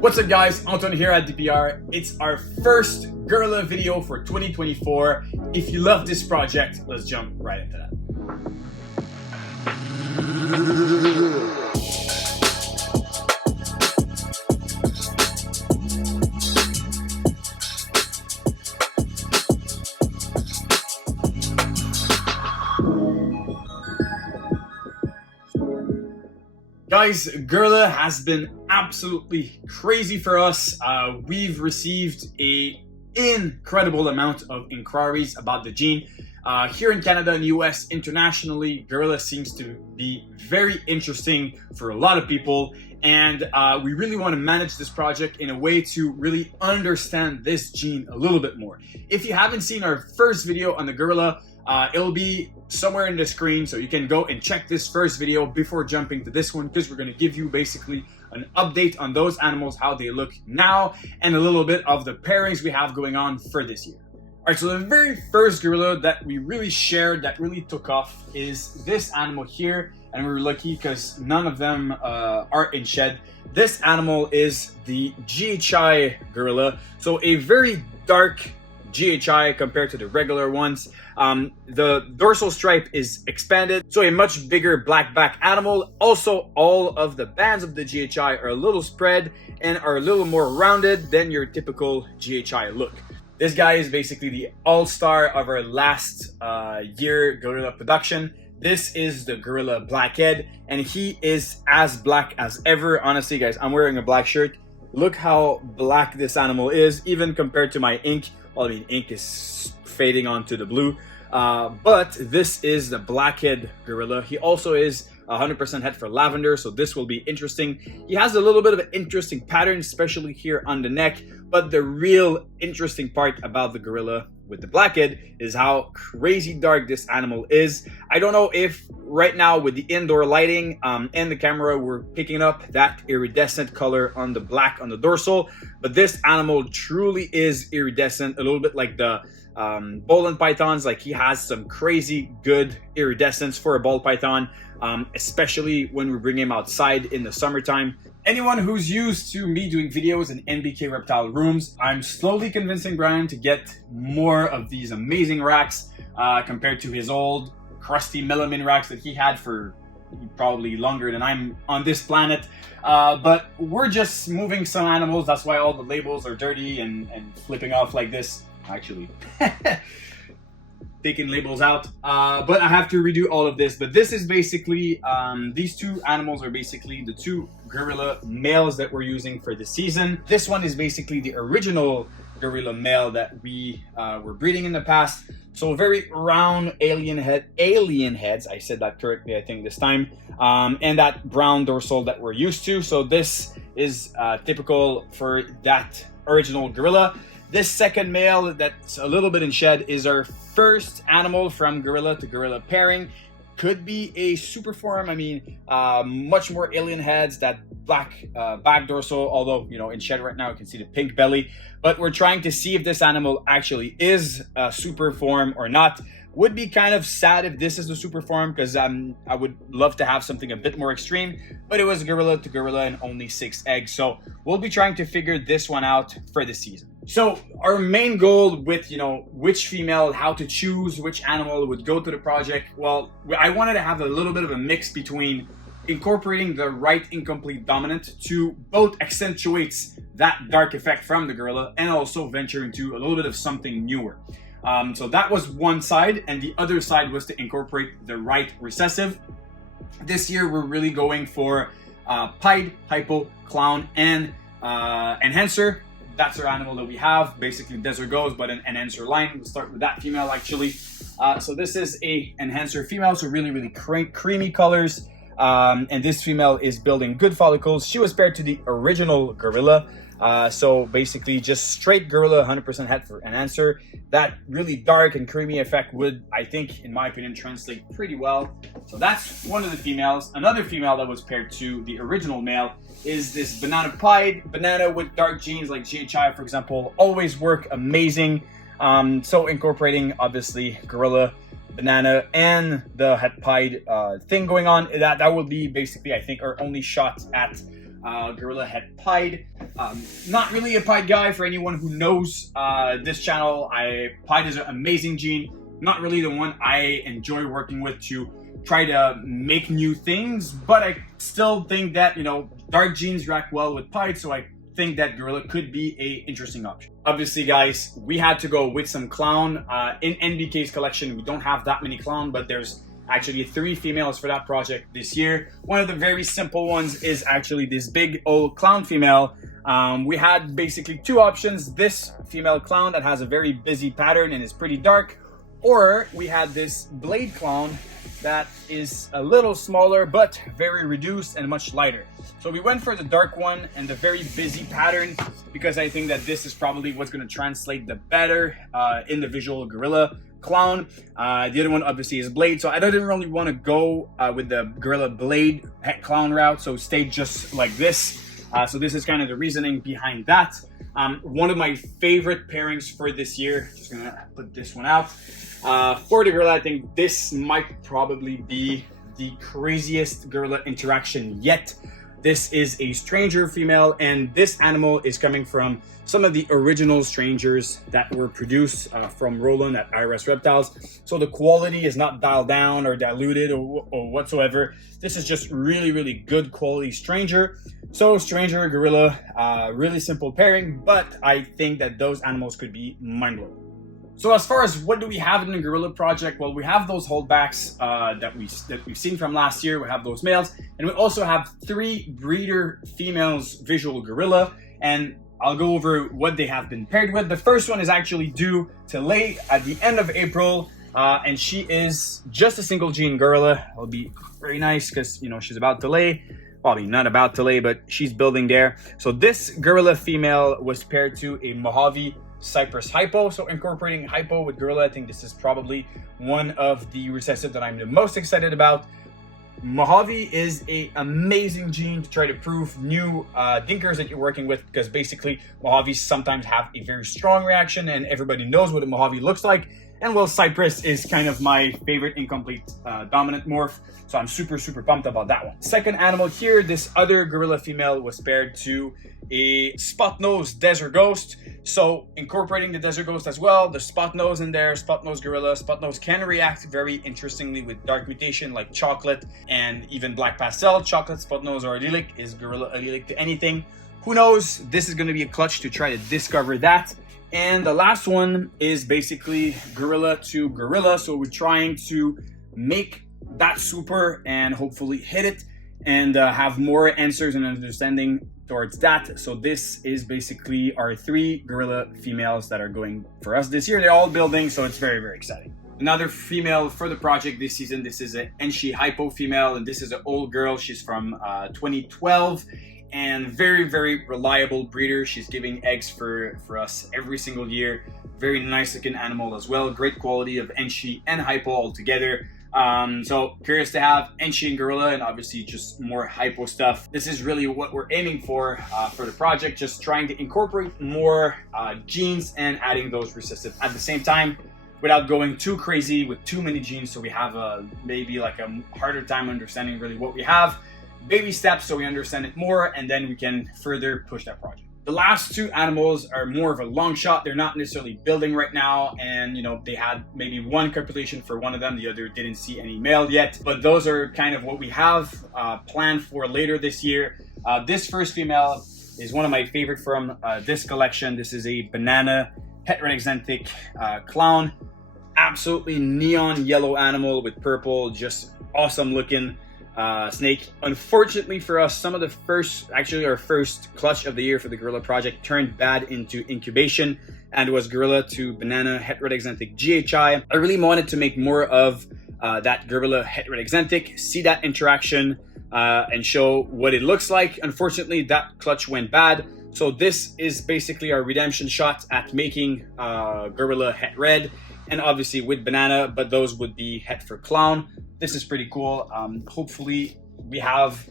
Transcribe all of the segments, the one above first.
What's up guys, Anton here at DPR. It's our first gorilla video for 2024. If you love this project, let's jump right into that. Guys, gorilla has been absolutely crazy for us. We've received an incredible amount of inquiries about the gene. Here in Canada and US, internationally, gorilla seems to be very interesting for a lot of people. And we really want to manage this project in a way to really understand this gene a little bit more. If you haven't seen our first video on the gorilla, it'll be somewhere in the screen, so you can go and check this first video before jumping to this one, because we're going to give you basically an update on those animals, how they look now, and a little bit of the pairings we have going on for this year. Alright, so the very first gorilla that we really shared, that really took off, is this animal here, and we were lucky because none of them are in shed. This animal is the GHI gorilla, so a very dark GHI compared to the regular ones. The dorsal stripe is expanded, so a much bigger black back animal. Also, all of the bands of the GHI are a little spread and are a little more rounded than your typical GHI look. This guy is basically the all-star of our last year gorilla production. This is the gorilla blackhead, and he is as black as ever. Honestly guys, I'm wearing a black shirt. Look how black this animal is, even compared to my ink. Well, I mean, ink is fading onto the blue, but this is the blackhead gorilla. He also is 100% head for lavender, so this will be interesting. He has a little bit of an interesting pattern, especially here on the neck, but the real interesting part about the gorilla with the blackhead is how crazy dark this animal is. I don't know if right now with the indoor lighting and the camera we're picking up that iridescent color on the black on the dorsal, but this animal truly is iridescent, a little bit like the ball pythons. Like, he has some crazy good iridescence for a ball python, especially when we bring him outside in the summertime. Anyone who's used to me doing videos in NBK reptile rooms, I'm slowly convincing Brian to get more of these amazing racks compared to his old crusty melamine racks that he had for probably longer than I'm on this planet. But we're just moving some animals. That's why all the labels are dirty and flipping off like this. Actually, taking labels out, but I have to redo all of this. But this is basically these two animals are basically the two gorilla males that we're using for the season. This one is basically the original gorilla male that we were breeding in the past. So very round alien heads. I said that correctly, I think, this time. And that brown dorsal that we're used to. So this is typical for that original gorilla. This second male that's a little bit in shed is our first animal from gorilla to gorilla pairing. Could be a super form. I mean, much more alien heads, that black back dorsal, although, you know, in shed right now you can see the pink belly. But we're trying to see if this animal actually is a super form or not. Would be kind of sad if this is the super form, because I would love to have something a bit more extreme, but it was gorilla to gorilla and only 6 eggs. So we'll be trying to figure this one out for the season. So our main goal with, you know, which female, how to choose which animal would go to the project, well, I wanted to have a little bit of a mix between incorporating the right incomplete dominant to both accentuates that dark effect from the gorilla and also venture into a little bit of something newer. So that was one side, and the other side was to incorporate the right recessive. This year we're really going for pied, hypo, clown, and enhancer. That's our animal that we have, basically desert goes, but an enhancer line. We'll start with that female actually. So this is a enhancer female, so really creamy colors. And this female is building good follicles. She was paired to the original gorilla. So basically just straight gorilla, 100% head for enhancer. That really dark and creamy effect would, I think, in my opinion, translate pretty well. So that's one of the females. Another female that was paired to the original male is this banana pied. Banana with dark genes like GHI, for example, always work amazing. So incorporating, obviously, gorilla, banana, and the het pied thing going on, that would be basically, I think, our only shot at gorilla het pied. Not really a pied guy. For anyone who knows this channel, pied is an amazing gene. Not really the one I enjoy working with to try to make new things, but I still think that, you know, dark genes react well with pied, so I think that gorilla could be a interesting option. Obviously, guys, we had to go with some clown. In NBK's collection, we don't have that many clown, but there's actually 3 females for that project this year. One of the very simple ones is actually this big old clown female. We had basically 2 options: this female clown that has a very busy pattern and is pretty dark, or we had this blade clown that is a little smaller but very reduced and much lighter. So we went for the dark one and the very busy pattern because I think that this is probably what's going to translate the better in the visual gorilla clown. The other one obviously is blade, so I didn't really want to go with the gorilla blade het clown route, so stayed just like this. So this is kind of the reasoning behind that. One of my favorite pairings for this year, just gonna put this one out. For the gorilla, I think this might probably be the craziest gorilla interaction yet. This is a stranger female, and this animal is coming from some of the original strangers that were produced from Roland at IRS Reptiles. So the quality is not dialed down or diluted or whatsoever. This is just really, really good quality stranger. So stranger, gorilla, really simple pairing, but I think that those animals could be mind-blowing. So as far as what do we have in the gorilla project, well, we have those holdbacks that we've seen from last year. We have those males, and we also have 3 breeder females visual gorilla, and I'll go over what they have been paired with. The first one is actually due to lay at the end of April, and she is just a single gene gorilla. It'll be very nice because, you know, she's about to lay. Probably not about to lay, but she's building there. So this gorilla female was paired to a Mojave Cypress hypo. So incorporating hypo with gorilla, I think this is probably one of the recessive that I'm the most excited about. Mojave is an amazing gene to try to prove new dinkers that you're working with, because basically Mojaves sometimes have a very strong reaction, and everybody knows what a Mojave looks like. And well, Cypress is kind of my favorite incomplete dominant morph, so I'm super pumped about that one. Second animal here, this other gorilla female was paired to a spot nose desert ghost. So incorporating the desert ghost as well, the spot nose in there, spot nose gorilla. Spot nose can react very interestingly with dark mutation like chocolate and even black pastel. Chocolate, spot nose, or allelic. Is gorilla allelic to anything? Who knows? This is going to be a clutch to try to discover that. And the last one is basically gorilla to gorilla. So we're trying to make that super and hopefully hit it and have more answers and understanding towards that. So this is basically our 3 gorilla females that are going for us this year. They're all building, so it's very exciting. Another female for the project this season, this is an Enshi hypo female, and this is an old girl. She's from 2012. And very reliable breeder. She's giving eggs for us every single year. Very nice looking animal as well. Great quality of Enshi and hypo all together. So curious to have Enshi and gorilla, and obviously just more hypo stuff. This is really what we're aiming for the project, just trying to incorporate more genes and adding those recessive at the same time without going too crazy with too many genes, so we have maybe like a harder time understanding really what we have. Baby steps so we understand it more, and then we can further push that project. The last 2 animals are more of a long shot. They're not necessarily building right now, and you know, they had maybe 1 copulation for one of them. The other didn't see any male yet, but those are kind of what we have planned for later this year. This first female is one of my favorite from this collection. This is a banana heteroxanthic clown. Absolutely neon yellow animal with purple, just awesome looking snake. Unfortunately for us, some of the our first clutch of the year for the gorilla project turned bad into incubation, and was gorilla to banana heteroxanthic GHI. I really wanted to make more of that gorilla heteroxanthic, see that interaction and show what it looks like. Unfortunately, that clutch went bad. So this is basically our redemption shot at making gorilla het red, and obviously with banana, but those would be het for clown. This is pretty cool. Hopefully we have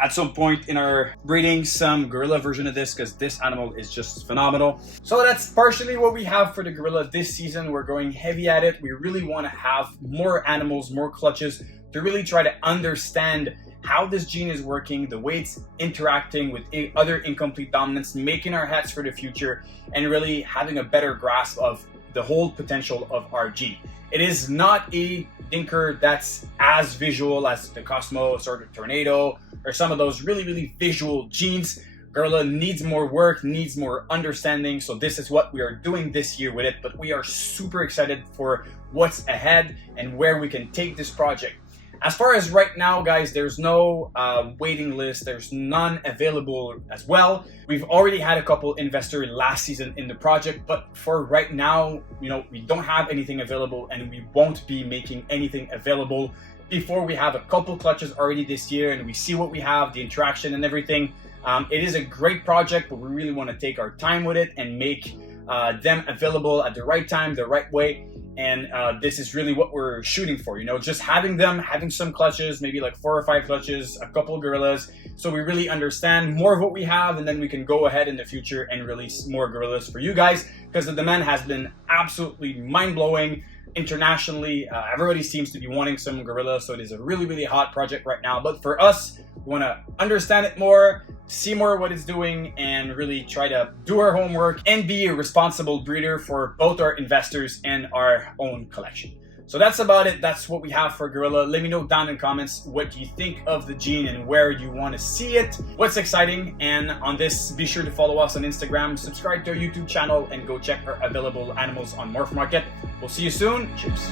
at some point in our breeding some gorilla version of this, because this animal is just phenomenal. So that's partially what we have for the gorilla this season. We're going heavy at it. We really want to have more animals, more clutches, to really try to understand how this gene is working, the way it's interacting with other incomplete dominants, making our hats for the future, and really having a better grasp of the whole potential of our gene. It is not a dinker that's as visual as the Cosmos or the Tornado or some of those really visual genes. Gorilla needs more work, needs more understanding, so this is what we are doing this year with it, but we are super excited for what's ahead and where we can take this project. As far as right now, guys, there's no waiting list, there's none available as well. We've already had a couple investors last season in the project, but for right now, we don't have anything available, and we won't be making anything available before we have a couple clutches already this year and we see what we have, the interaction and everything. It is a great project, but we really want to take our time with it and make them available at the right time, the right way. And this is really what we're shooting for, just having some clutches, maybe like 4 or 5 clutches, a couple gorillas, so we really understand more of what we have, and then we can go ahead in the future and release more gorillas for you guys, because the demand has been absolutely mind-blowing. Internationally, everybody seems to be wanting some gorillas, so it is a really hot project right now. But for us, we want to understand it more, see more what it's doing, and really try to do our homework and be a responsible breeder for both our investors and our own collection. So that's about it. That's what we have for Gorilla. Let me know down in the comments what you think of the gene and where you want to see it, what's exciting. And on this, be sure to follow us on Instagram, subscribe to our YouTube channel, and go check our available animals on Morph Market. We'll see you soon. Cheers.